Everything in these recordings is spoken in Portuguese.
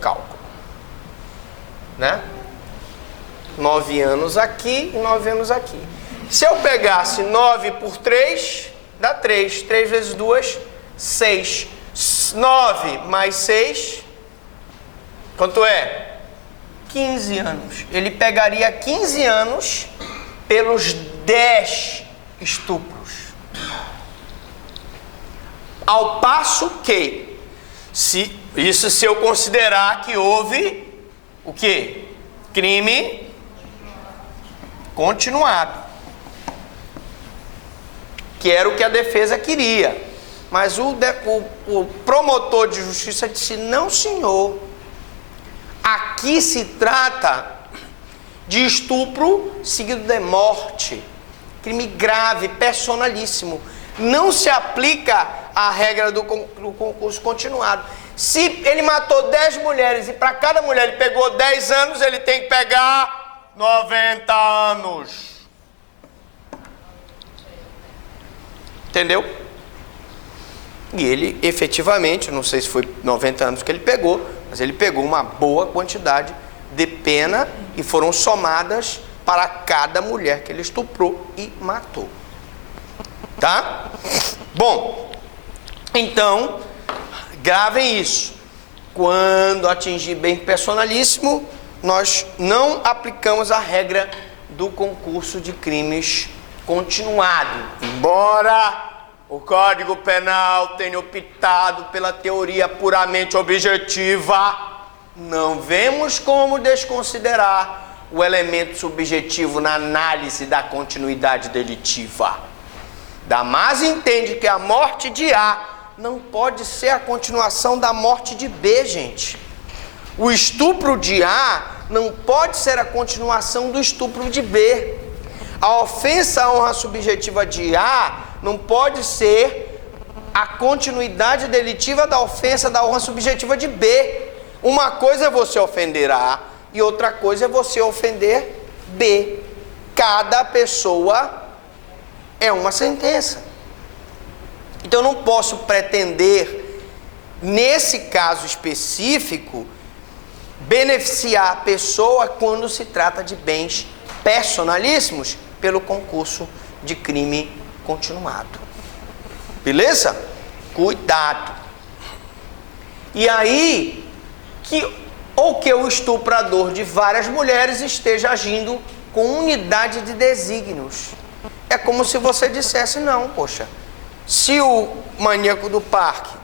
cálculo, né? 9 anos aqui e 9 anos aqui. Se eu pegasse 9 por 3, dá 3. 3 vezes 2, 6. 9 mais 6, quanto é? 15 anos. Ele pegaria 15 anos pelos 10 estupros. Ao passo que, se eu considerar que houve o quê? Crime continuado, que era o que a defesa queria. Mas o promotor de justiça disse: não, senhor, aqui se trata de estupro seguido de morte, crime grave, personalíssimo. Não se aplica a regra do concurso continuado. Se ele matou 10 mulheres e para cada mulher ele pegou 10 anos, ele tem que pegar 90 anos. Entendeu? E ele efetivamente, não sei se foi 90 anos que ele pegou, mas ele pegou uma boa quantidade de pena e foram somadas para cada mulher que ele estuprou e matou. Tá? Bom, então, gravem isso. Quando atingir bem personalíssimo, nós não aplicamos a regra do concurso de crimes continuado. Embora o Código Penal tenha optado pela teoria puramente objetiva, não vemos como desconsiderar o elemento subjetivo na análise da continuidade delitiva. Damaso entende que a morte de A não pode ser a continuação da morte de B, gente. O estupro de A não pode ser a continuação do estupro de B. A ofensa à honra subjetiva de A não pode ser a continuidade delitiva da ofensa da honra subjetiva de B. Uma coisa é você ofender A e outra coisa é você ofender B. Cada pessoa é uma sentença. Então eu não posso pretender, nesse caso específico, beneficiar a pessoa quando se trata de bens personalíssimos pelo concurso de crime continuado. Beleza? Cuidado. E aí, que o estuprador de várias mulheres esteja agindo com unidade de desígnios. É como se você dissesse: não, poxa, se o maníaco do parque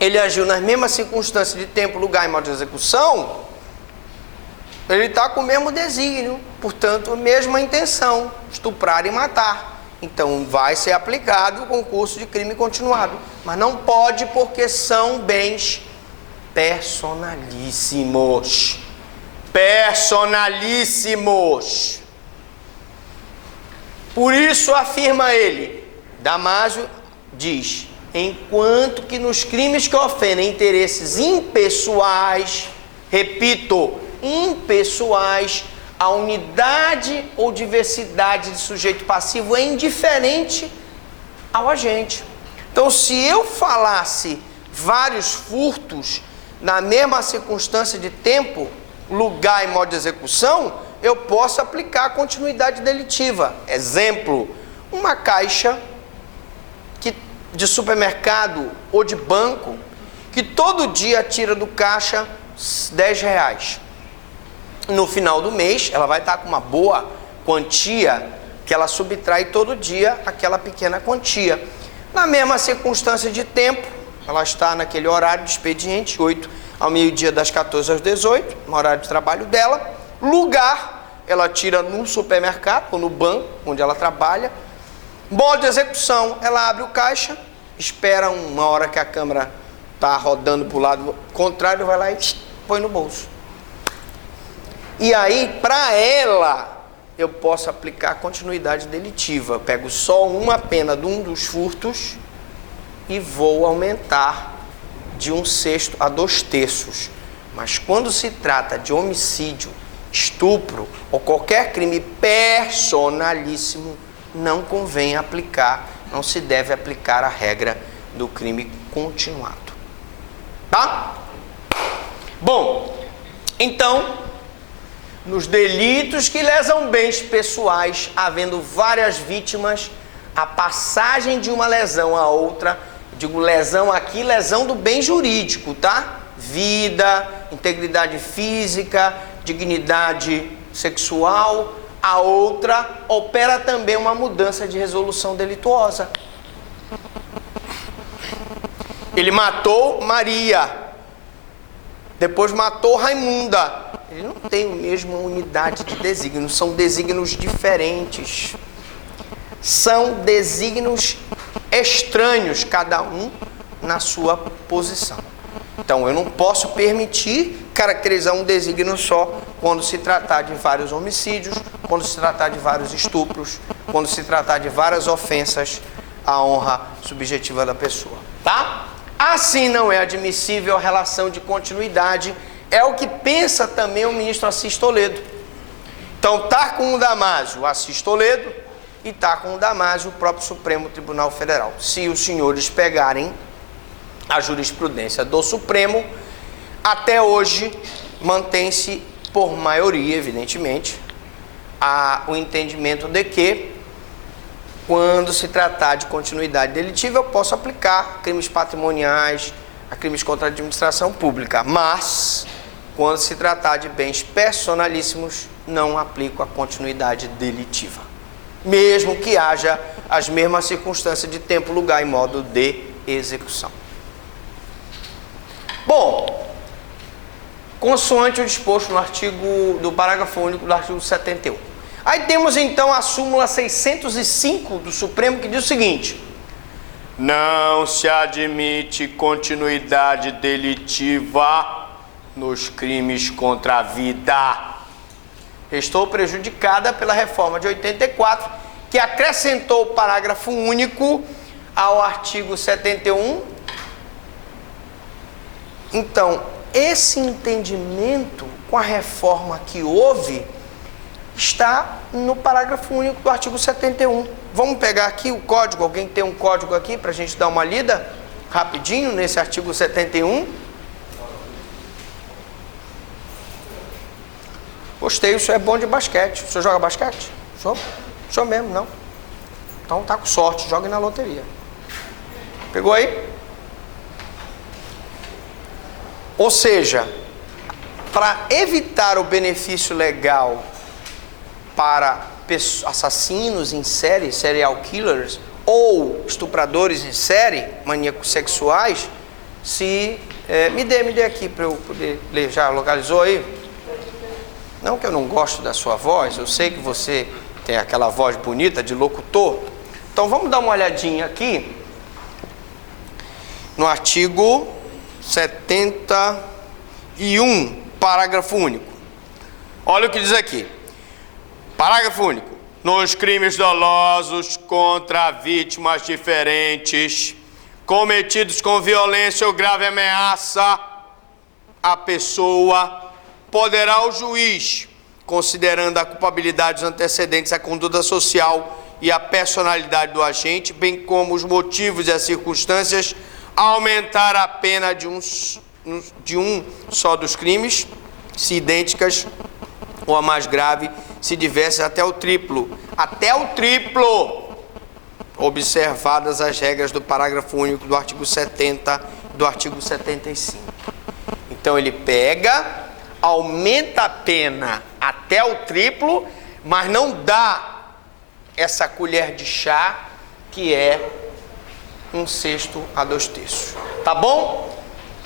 ele agiu nas mesmas circunstâncias de tempo, lugar e modo de execução, ele está com o mesmo desígnio, portanto, a mesma intenção, estuprar e matar. Então, vai ser aplicado o concurso de crime continuado. Mas não pode, porque são bens personalíssimos. Personalíssimos. Por isso, afirma ele, Damaso diz: enquanto que nos crimes que ofendem interesses impessoais, repito, impessoais, a unidade ou diversidade de sujeito passivo é indiferente ao agente. Então, se eu falasse vários furtos na mesma circunstância de tempo, lugar e modo de execução, eu posso aplicar a continuidade delitiva. Exemplo, uma caixa de supermercado ou de banco que todo dia tira do caixa R$10. No final do mês, ela vai estar com uma boa quantia, que ela subtrai todo dia aquela pequena quantia. Na mesma circunstância de tempo, ela está naquele horário de expediente, 8 ao meio-dia, das 14 às 18, no horário de trabalho dela. Lugar, ela tira no supermercado ou no banco, onde ela trabalha. Modo de execução, ela abre o caixa, espera uma hora que a câmera está rodando para o lado contrário, vai lá e põe no bolso. E aí, para ela, eu posso aplicar a continuidade delitiva. Eu pego só uma pena de um dos furtos e vou aumentar de 1/6 a 2/3. Mas quando se trata de homicídio, estupro ou qualquer crime personalíssimo, não convém aplicar, não se deve aplicar a regra do crime continuado. Tá? Bom, então, nos delitos que lesam bens pessoais, havendo várias vítimas, a passagem de uma lesão a outra, digo lesão aqui, lesão do bem jurídico, tá? Vida, integridade física, dignidade sexual, a outra opera também uma mudança de resolução delituosa. Ele matou Maria, depois matou Raimunda. Ele não tem a mesma unidade de desígnio, são desígnios diferentes. São desígnios estranhos, cada um na sua posição. Então, eu não posso permitir caracterizar um desígnio só quando se tratar de vários homicídios, quando se tratar de vários estupros, quando se tratar de várias ofensas à honra subjetiva da pessoa, tá? Assim não é admissível a relação de continuidade, é o que pensa também o ministro Assis Toledo. Então, tá com o Damásio, Assis Toledo, e tá com o Damásio, o próprio Supremo Tribunal Federal. Se os senhores pegarem a jurisprudência do Supremo, até hoje mantém-se por maioria, evidentemente, o entendimento de que quando se tratar de continuidade delitiva, eu posso aplicar crimes patrimoniais, a crimes contra a administração pública, mas quando se tratar de bens personalíssimos, não aplico a continuidade delitiva, mesmo que haja as mesmas circunstâncias de tempo, lugar e modo de execução. Bom, consoante o disposto no artigo do parágrafo único do artigo 71. Aí temos então a súmula 605 do Supremo, que diz o seguinte: não se admite continuidade delitiva nos crimes contra a vida. Estou prejudicada pela reforma de 84, que acrescentou o parágrafo único ao artigo 71. Então, esse entendimento com a reforma que houve está no parágrafo único do artigo 71. Vamos pegar aqui o código, alguém tem um código aqui para a gente dar uma lida rapidinho nesse artigo 71? Gostei, isso é bom de basquete. O senhor joga basquete? O senhor mesmo, não? Então tá com sorte, jogue na loteria. Pegou aí? Ou seja, para evitar o benefício legal para assassinos em série, serial killers, ou estupradores em série, maníacos sexuais, me dê aqui para eu poder ler. Já localizou aí? Não que eu não gosto da sua voz, eu sei que você tem aquela voz bonita de locutor. Então vamos dar uma olhadinha aqui no artigo 71, parágrafo único. Olha o que diz aqui. Parágrafo único. Nos crimes dolosos contra vítimas diferentes, cometidos com violência ou grave ameaça à pessoa, poderá o juiz, considerando a culpabilidade dos antecedentes, a conduta social e a personalidade do agente, bem como os motivos e as circunstâncias, aumentar a pena de um só dos crimes, se idênticas, ou a mais grave, se diversas até o triplo, observadas as regras do parágrafo único do artigo 70 do artigo 75. Então ele pega, aumenta a pena até o triplo, mas não dá essa colher de chá que é 1/6 a 2/3. Tá bom?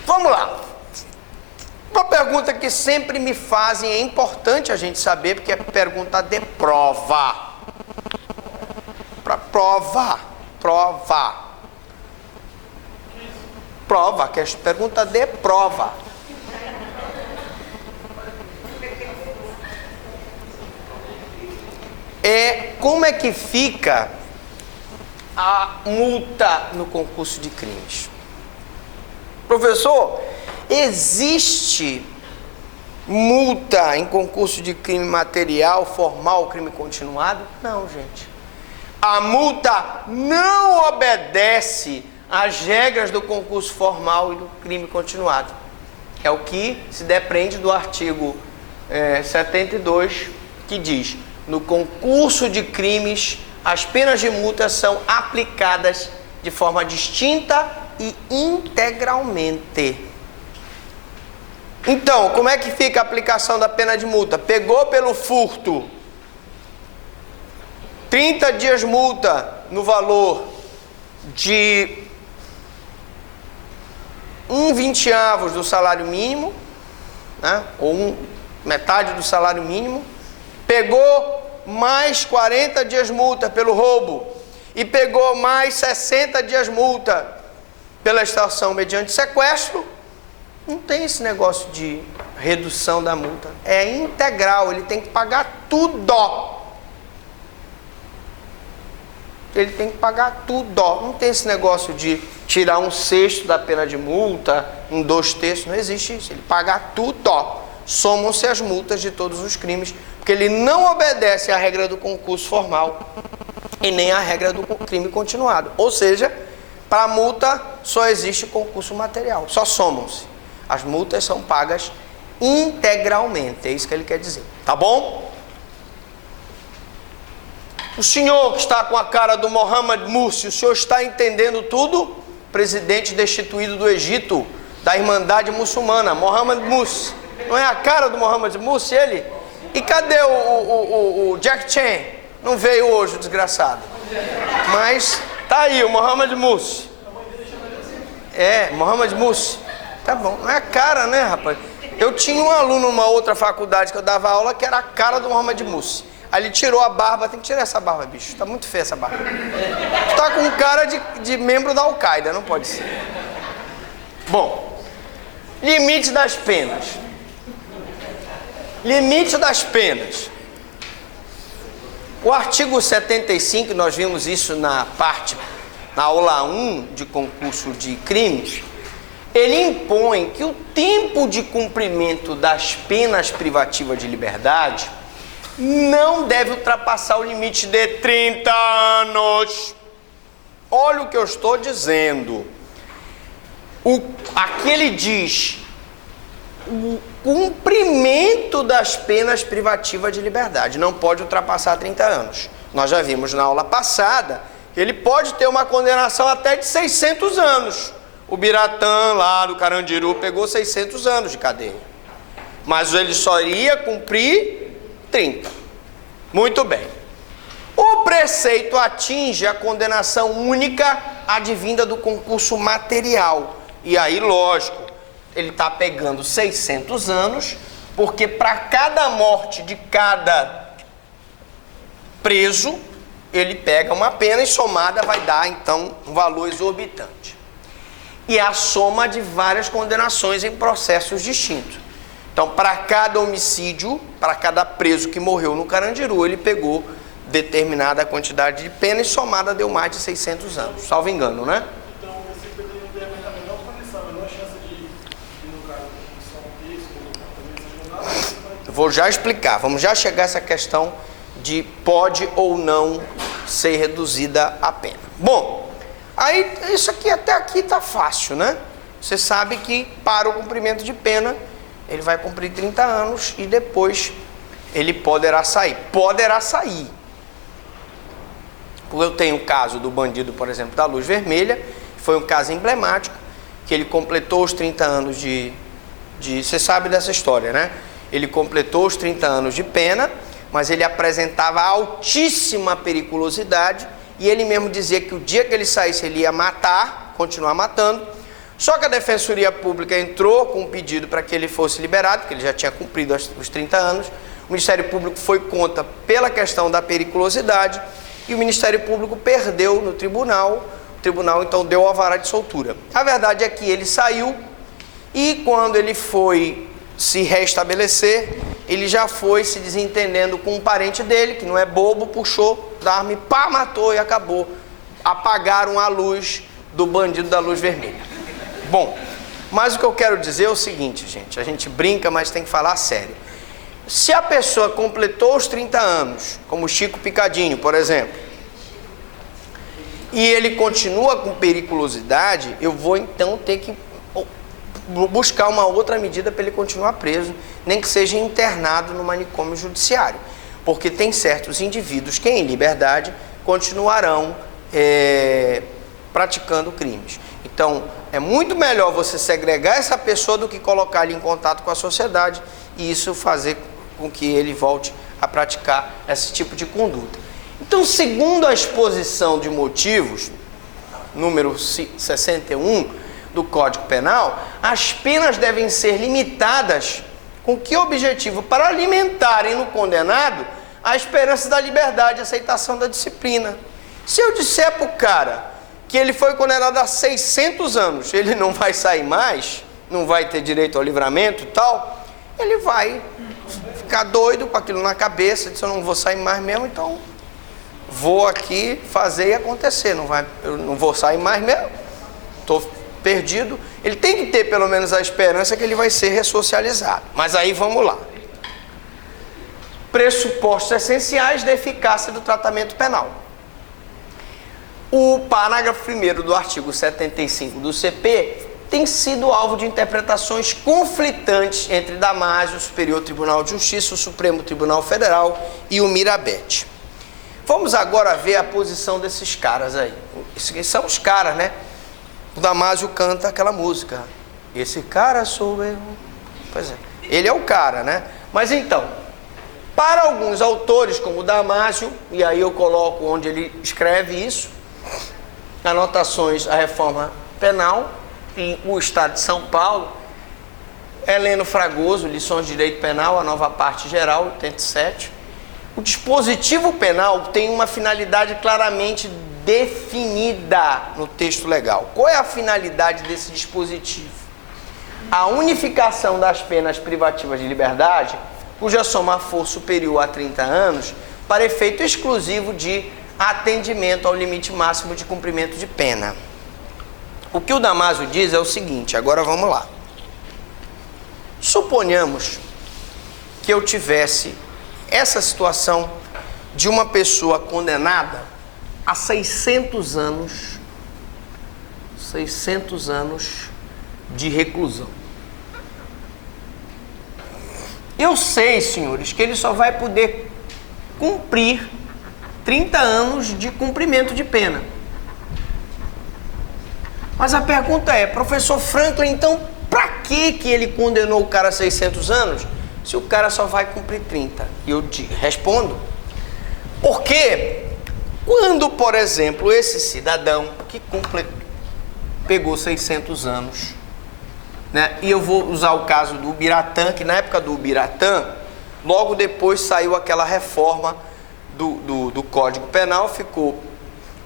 Vamos lá. Uma pergunta que sempre me fazem, é importante a gente saber, porque é pergunta de prova. Para prova, que é pergunta de prova. Como é que fica a multa no concurso de crimes? Professor, existe multa em concurso de crime material, formal, crime continuado? Não, gente. A multa não obedece às regras do concurso formal e do crime continuado. É o que se depreende do artigo 72, que diz: no concurso de crimes, as penas de multa são aplicadas de forma distinta e integralmente. Então, como é que fica a aplicação da pena de multa? Pegou pelo furto, 30 dias multa no valor de 1/20 do salário mínimo, né? Ou metade do salário mínimo. Pegou mais 40 dias multa pelo roubo e pegou mais 60 dias multa pela extorsão mediante sequestro. Não tem esse negócio de redução da multa. É integral, ele tem que pagar tudo. Ele tem que pagar tudo. Não tem esse negócio de tirar 1/6 da pena de multa, 2/3, não existe isso. Ele paga tudo. Somam-se as multas de todos os crimes, porque ele não obedece à regra do concurso formal e nem à regra do crime continuado. Ou seja, para a multa só existe concurso material, só somam-se. As multas são pagas integralmente, é isso que ele quer dizer, tá bom? O senhor que está com a cara do Mohamed Morsi, o senhor está entendendo tudo? Presidente destituído do Egito, da Irmandade Muçulmana, Mohamed Morsi. Não é a cara do Mohamed Morsi ele? E cadê o Jack Chan? Não veio hoje, o desgraçado. Mas tá aí o Mohamed Morsi. Mohamed Morsi. Tá bom, não é a cara, né, rapaz? Eu tinha um aluno numa outra faculdade que eu dava aula que era a cara do Mohamed Morsi. Aí ele tirou a barba, tem que tirar essa barba, bicho. Tá muito feia essa barba. Tu tá com cara de membro da Al-Qaeda, não pode ser. Bom, limite das penas. Limite das penas. O artigo 75, nós vimos isso na aula 1 de concurso de crimes, ele impõe que o tempo de cumprimento das penas privativas de liberdade não deve ultrapassar o limite de 30 anos. Olha o que eu estou dizendo. Aqui ele diz: o cumprimento das penas privativas de liberdade não pode ultrapassar 30 anos. Nós já vimos na aula passada que ele pode ter uma condenação até de 600 anos. O Biratã lá do Carandiru pegou 600 anos de cadeia, mas ele só iria cumprir 30. Muito bem. O preceito atinge a condenação única advinda do concurso material. E aí, lógico, ele está pegando 600 anos, porque para cada morte de cada preso, ele pega uma pena e somada vai dar, então, um valor exorbitante. E a soma de várias condenações em processos distintos. Então, para cada homicídio, para cada preso que morreu no Carandiru, ele pegou determinada quantidade de pena e somada deu mais de 600 anos, salvo engano, né? Então, esse período não tem a menor condição, a menor chance de, no caso, de comissão Eu vou já explicar, vamos já chegar a essa questão de pode ou não ser reduzida a pena. Bom, aí isso aqui até aqui está fácil, né? Você sabe que para o cumprimento de pena, ele vai cumprir 30 anos e depois ele poderá sair. Poderá sair. Eu tenho o caso do bandido, por exemplo, da Luz Vermelha, foi um caso emblemático, que ele completou os 30 anos de... Você sabe dessa história, né? Ele completou os 30 anos de pena, mas ele apresentava altíssima periculosidade e ele mesmo dizia que o dia que ele saísse ele ia matar, continuar matando. Só que a Defensoria Pública entrou com um pedido para que ele fosse liberado, porque ele já tinha cumprido os 30 anos. O Ministério Público foi contra pela questão da periculosidade e o Ministério Público perdeu no tribunal. O tribunal então deu o alvará de soltura. A verdade é que ele saiu e quando ele foi se restabelecer, ele já foi se desentendendo com um parente dele, que não é bobo, puxou da arma e pá, matou e acabou. Apagaram a luz do bandido da Luz Vermelha. Bom, mas o que eu quero dizer é o seguinte, gente, a gente brinca, mas tem que falar sério. Se a pessoa completou os 30 anos, como Chico Picadinho, por exemplo, e ele continua com periculosidade, eu vou então ter que buscar uma outra medida para ele continuar preso, nem que seja internado no manicômio judiciário. Porque tem certos indivíduos que em liberdade continuarão praticando crimes. Então, é muito melhor você segregar essa pessoa do que colocar ele em contato com a sociedade e isso fazer com que ele volte a praticar esse tipo de conduta. Então, segundo a exposição de motivos, número 61 do Código Penal, as penas devem ser limitadas com que objetivo? Para alimentarem no condenado a esperança da liberdade e aceitação da disciplina. Se eu disser para o cara que ele foi condenado a 600 anos, ele não vai sair mais, não vai ter direito ao livramento e tal, ele vai ficar doido com aquilo na cabeça, diz, eu não vou sair mais mesmo, então vou aqui fazer e acontecer, eu não vou sair mais mesmo, estou perdido. Ele tem que ter pelo menos a esperança que ele vai ser ressocializado. Mas aí vamos lá. Pressupostos essenciais da eficácia do tratamento penal. O parágrafo 1º do artigo 75 do CP tem sido alvo de interpretações conflitantes entre Damásio, o Superior Tribunal de Justiça, o Supremo Tribunal Federal e o Mirabete. Vamos agora ver a posição desses caras aí. Esses são os caras, né? O Damásio canta aquela música. Esse cara sou eu. Pois é, ele é o cara, né? Mas então, para alguns autores, como o Damásio, e aí eu coloco onde ele escreve isso, anotações à reforma penal, em o Estado de São Paulo, Heleno Fragoso, Lições de Direito Penal, a nova parte geral, 87. O dispositivo penal tem uma finalidade claramente definida no texto legal. Qual é a finalidade desse dispositivo? A unificação das penas privativas de liberdade, cuja soma for superior a 30 anos, para efeito exclusivo de atendimento ao limite máximo de cumprimento de pena. O que o Damásio diz é o seguinte, agora vamos lá. Suponhamos que eu tivesse essa situação de uma pessoa condenada a 600 anos de reclusão. Eu sei, senhores, que ele só vai poder cumprir 30 anos de cumprimento de pena. Mas a pergunta é, professor Franklin, então, para que ele condenou o cara a 600 anos, se o cara só vai cumprir 30? E eu respondo, porque quando, por exemplo, esse cidadão que pegou 600 anos, né, e eu vou usar o caso do Ubiratã, que na época do Ubiratã, logo depois saiu aquela reforma do Código Penal,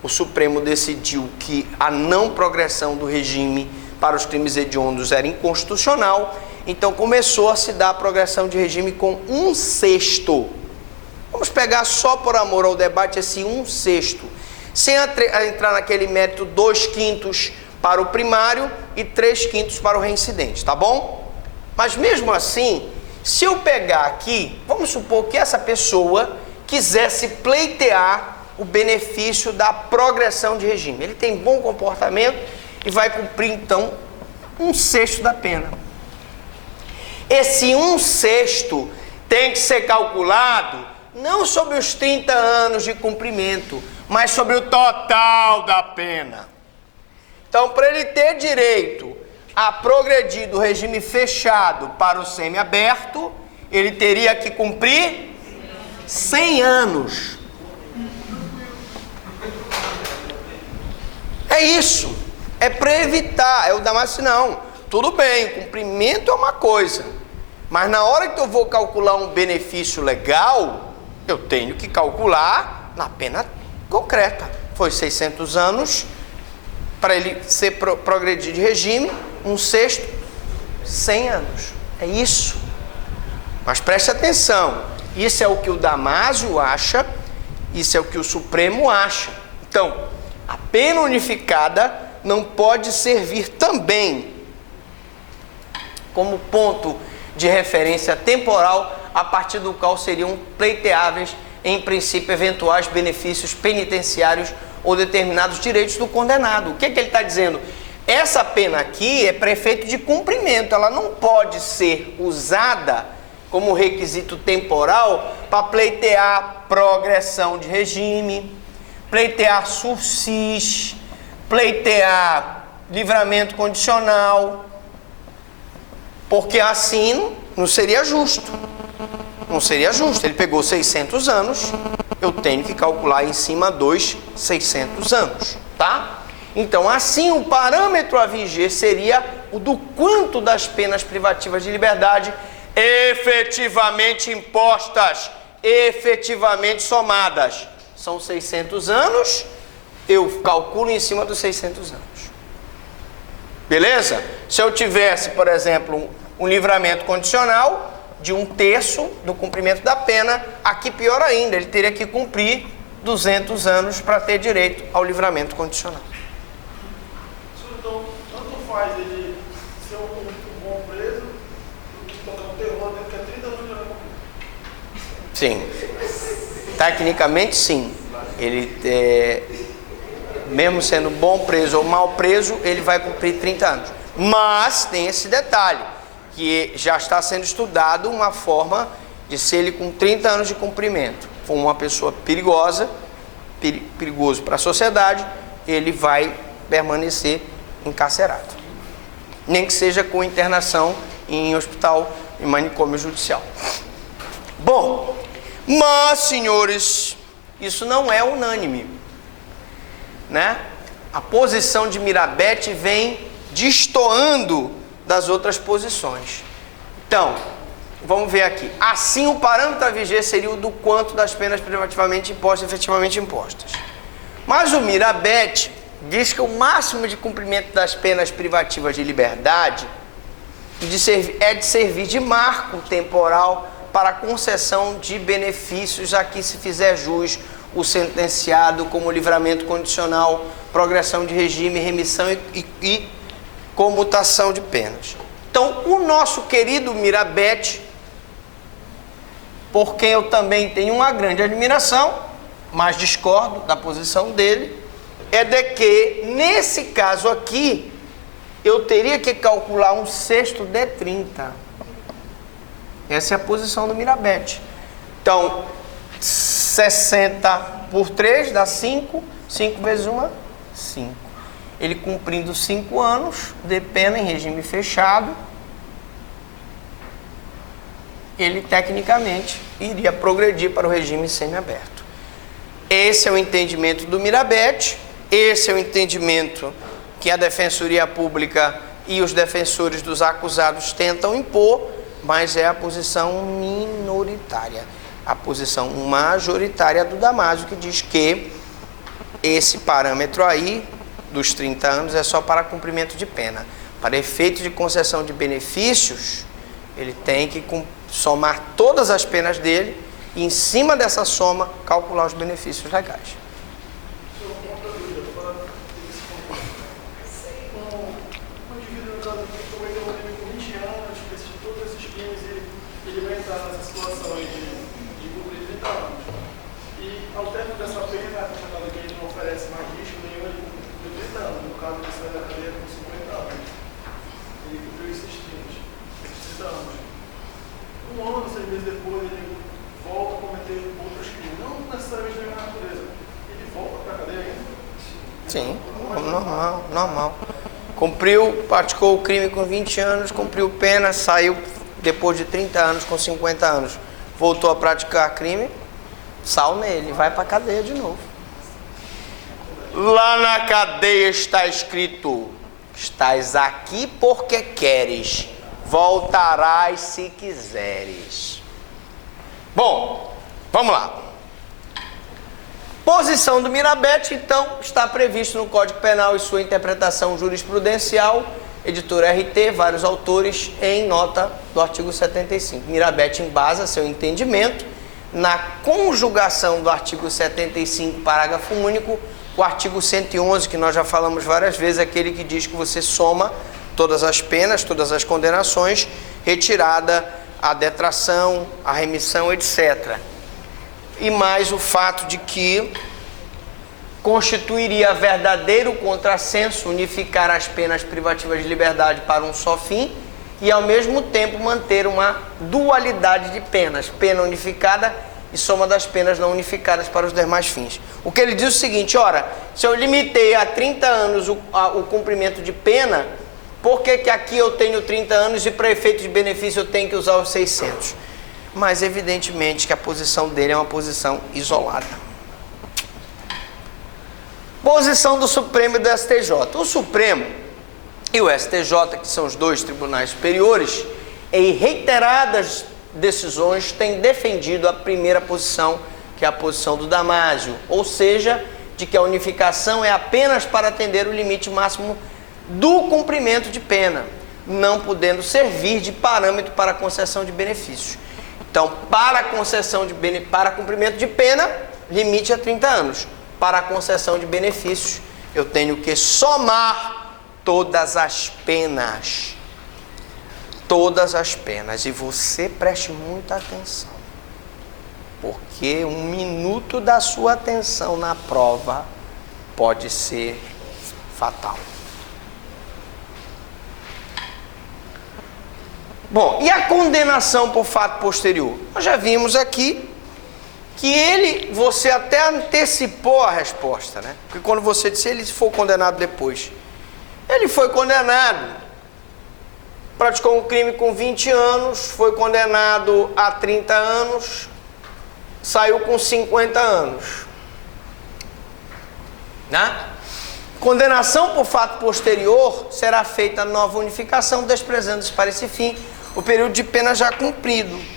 o Supremo decidiu que a não progressão do regime para os crimes hediondos era inconstitucional, então começou a se dar a progressão de regime com 1/6. Vamos pegar só por amor ao debate esse 1/6, sem entrar naquele método 2/5 para o primário e 3/5 para o reincidente, tá bom? Mas mesmo assim, se eu pegar aqui, vamos supor que essa pessoa quisesse pleitear o benefício da progressão de regime. Ele tem bom comportamento e vai cumprir, então, 1/6 da pena. Esse 1/6 tem que ser calculado não sobre os 30 anos de cumprimento, mas sobre o total da pena. Então, para ele ter direito a progredir do regime fechado para o semiaberto, ele teria que cumprir 100 anos. É isso. É para evitar. É o Damásio, não. Tudo bem, cumprimento é uma coisa. Mas na hora que eu vou calcular um benefício legal, eu tenho que calcular na pena concreta. Foi 600 anos para ele progredir de regime, 1/6, 100 anos. É isso. Mas preste atenção. Isso é o que o Damásio acha, isso é o que o Supremo acha. Então, a pena unificada não pode servir também como ponto de referência temporal a partir do qual seriam pleiteáveis, em princípio, eventuais benefícios penitenciários ou determinados direitos do condenado. O que ele está dizendo? Essa pena aqui é para efeito de cumprimento, ela não pode ser usada como requisito temporal para pleitear progressão de regime, pleitear sursis, pleitear livramento condicional, porque assim não seria justo. Não seria justo. Ele pegou 600 anos, eu tenho que calcular em cima dos 600 anos, tá? Então, assim, o parâmetro a viger seria o do quanto das penas privativas de liberdade efetivamente impostas, efetivamente somadas. São 600 anos, eu calculo em cima dos 600 anos. Beleza? Se eu tivesse, por exemplo, um livramento condicional de 1/3 do cumprimento da pena, aqui pior ainda, ele teria que cumprir 200 anos para ter direito ao livramento condicional. Então, tanto faz ele ser um bom preso, do que botar um terror dentro que é 30 anos de ano. Sim. Tecnicamente, sim. Ele, mesmo sendo bom preso ou mal preso, ele vai cumprir 30 anos. Mas tem esse detalhe, que já está sendo estudado uma forma de se ele com 30 anos de cumprimento for uma pessoa perigosa, perigoso para a sociedade, ele vai permanecer encarcerado. Nem que seja com internação em hospital, em manicômio judicial. Bom, mas, senhores, isso não é unânime, né? A posição de Mirabete vem destoando das outras posições. Então, vamos ver aqui. Assim, o parâmetro a viger seria o do quanto das penas privativamente impostas efetivamente impostas. Mas o Mirabete diz que o máximo de cumprimento das penas privativas de liberdade é de servir de marco temporal para a concessão de benefícios a que se fizer jus o sentenciado, como livramento condicional, progressão de regime, remissão e comutação de penas. Então, o nosso querido Mirabete, por quem eu também tenho uma grande admiração, mas discordo da posição dele, é de que, nesse caso aqui, eu teria que calcular 1/6 de 30. Essa é a posição do Mirabete. Então, 60 por 3 dá 5. 5 vezes 1, 5. Ele cumprindo 5 anos de pena em regime fechado, ele tecnicamente iria progredir para o regime semiaberto. Esse é o entendimento do Mirabete, esse é o entendimento que a Defensoria Pública e os defensores dos acusados tentam impor, mas é a posição minoritária. A posição majoritária do Damásio, que diz que esse parâmetro aí, dos 30 anos, é só para cumprimento de pena. Para efeito de concessão de benefícios, ele tem que somar todas as penas dele e, em cima dessa soma, calcular os benefícios legais. Sim, normal. Praticou o crime com 20 anos, cumpriu pena, saiu depois de 30 anos, com 50 anos, voltou a praticar crime, sal nele, vai para a cadeia de novo. Lá na cadeia está escrito: estás aqui porque queres, voltarás se quiseres. Bom, vamos lá. Posição do Mirabete, então, está previsto no Código Penal e sua interpretação jurisprudencial, editora RT, vários autores, em nota do artigo 75. Mirabete embasa seu entendimento na conjugação do artigo 75, parágrafo único, o artigo 111, que nós já falamos várias vezes, aquele que diz que você soma todas as penas, todas as condenações, retirada a detração, a remissão, etc. E mais o fato de que, constituiria verdadeiro contrassenso unificar as penas privativas de liberdade para um só fim e ao mesmo tempo manter uma dualidade de penas, pena unificada e soma das penas não unificadas para os demais fins. O que ele diz é o seguinte: ora, se eu limitei a 30 anos o cumprimento de pena, por que aqui eu tenho 30 anos e para efeito de benefício eu tenho que usar os 600? Mas evidentemente que a posição dele é uma posição isolada. Posição do Supremo e do STJ. O Supremo e o STJ, que são os dois tribunais superiores, em reiteradas decisões têm defendido a primeira posição, que é a posição do Damásio, ou seja, de que a unificação é apenas para atender o limite máximo do cumprimento de pena, não podendo servir de parâmetro para a concessão de benefícios. Então, para cumprimento de pena, limite é 30 anos. Para a concessão de benefícios, eu tenho que somar todas as penas. Todas as penas. E você preste muita atenção. Porque 1 minuto da sua atenção na prova pode ser fatal. Bom, e a condenação por fato posterior? Nós já vimos aqui que você até antecipou a resposta, né? Porque quando você disse ele for condenado depois, ele foi condenado, praticou um crime com 20 anos, foi condenado a 30 anos, saiu com 50 anos, né? Condenação por fato posterior será feita nova unificação, desprezando-se para esse fim o período de pena já cumprido.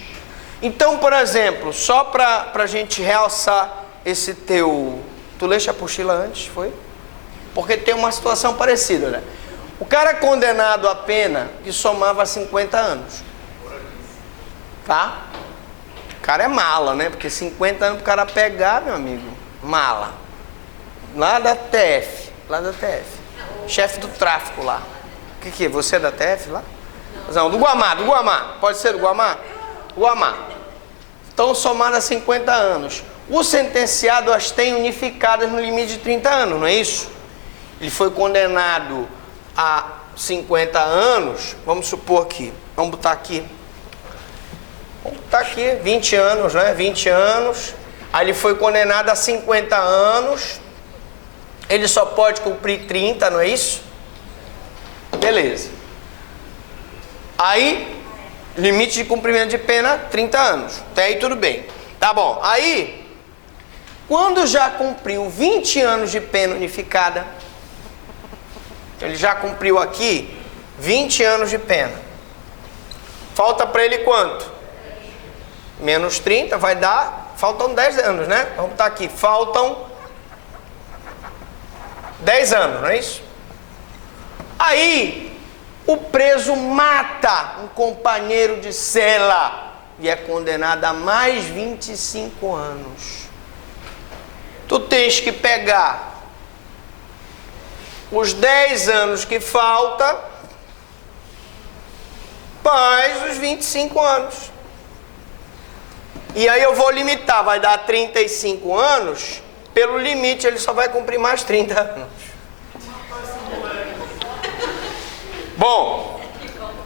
Então, por exemplo, só para a gente realçar esse teu... Tu leste a apostila antes, foi? Porque tem uma situação parecida, né? O cara condenado a pena que somava 50 anos. Tá? O cara é mala, né? Porque 50 anos pro cara pegar, meu amigo, mala. Lá da TF. Chefe do tráfico lá. O que é? Você é da TF lá? Não, do Guamá. Pode ser do Guamá? Guamá. Então, somado a 50 anos. O sentenciado as tem unificadas no limite de 30 anos, não é isso? Ele foi condenado a 50 anos, vamos supor aqui, vamos botar aqui 20 anos, né? 20 anos. Aí ele foi condenado a 50 anos. Ele só pode cumprir 30, não é isso? Beleza. Aí, limite de cumprimento de pena, 30 anos. Até aí tudo bem. Tá bom. Aí, quando já cumpriu 20 anos de pena unificada, ele já cumpriu aqui 20 anos de pena. Falta para ele quanto? Menos 30, vai dar... Faltam 10 anos, né? Vamos botar aqui. Faltam 10 anos, não é isso? Aí, o preso mata um companheiro de cela e é condenado a mais 25 anos. Tu tens que pegar os 10 anos que falta, mais os 25 anos. E aí eu vou limitar, vai dar 35 anos, pelo limite ele só vai cumprir mais 30 anos. Bom,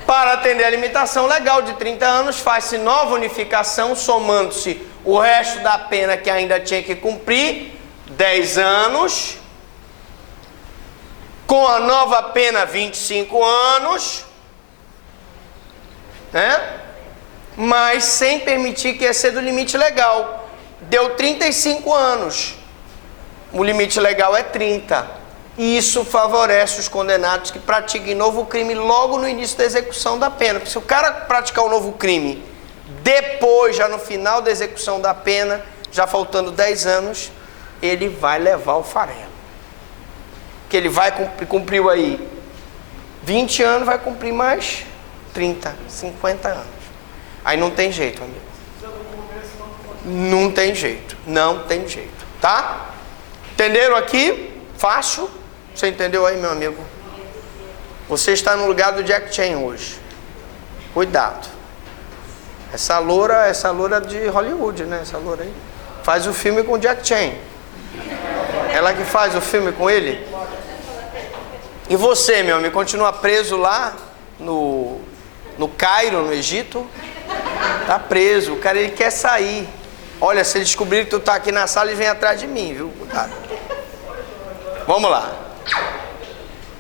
para atender a limitação legal de 30 anos, faz-se nova unificação, somando-se o resto da pena que ainda tinha que cumprir, 10 anos, com a nova pena 25 anos, né? Mas sem permitir que exceda o limite legal. Deu 35 anos, o limite legal é 30. E isso favorece os condenados que pratiquem novo crime logo no início da execução da pena. Porque se o cara praticar um novo crime depois, já no final da execução da pena, já faltando 10 anos, ele vai levar o farelo. Que ele vai cumpriu aí 20 anos, vai cumprir mais 30, 50 anos. Aí não tem jeito, amigo. Não tem jeito, tá? Entenderam aqui? Fácil? Você entendeu aí, meu amigo? Você está no lugar do Jack Chan hoje. Cuidado. Essa loura de Hollywood, né? Essa loura aí. Faz o filme com o Jack Chan. Ela que faz o filme com ele? E você, meu amigo, continua preso lá no Cairo, no Egito? Tá preso, o cara ele quer sair. Olha, se ele descobrir que tu tá aqui na sala, ele vem atrás de mim, viu? Cuidado. Vamos lá.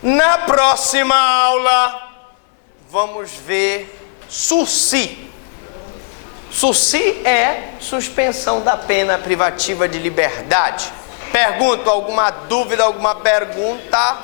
Na próxima aula, vamos ver sursi. Sursi é suspensão da pena privativa de liberdade. Pergunto, alguma dúvida, alguma pergunta?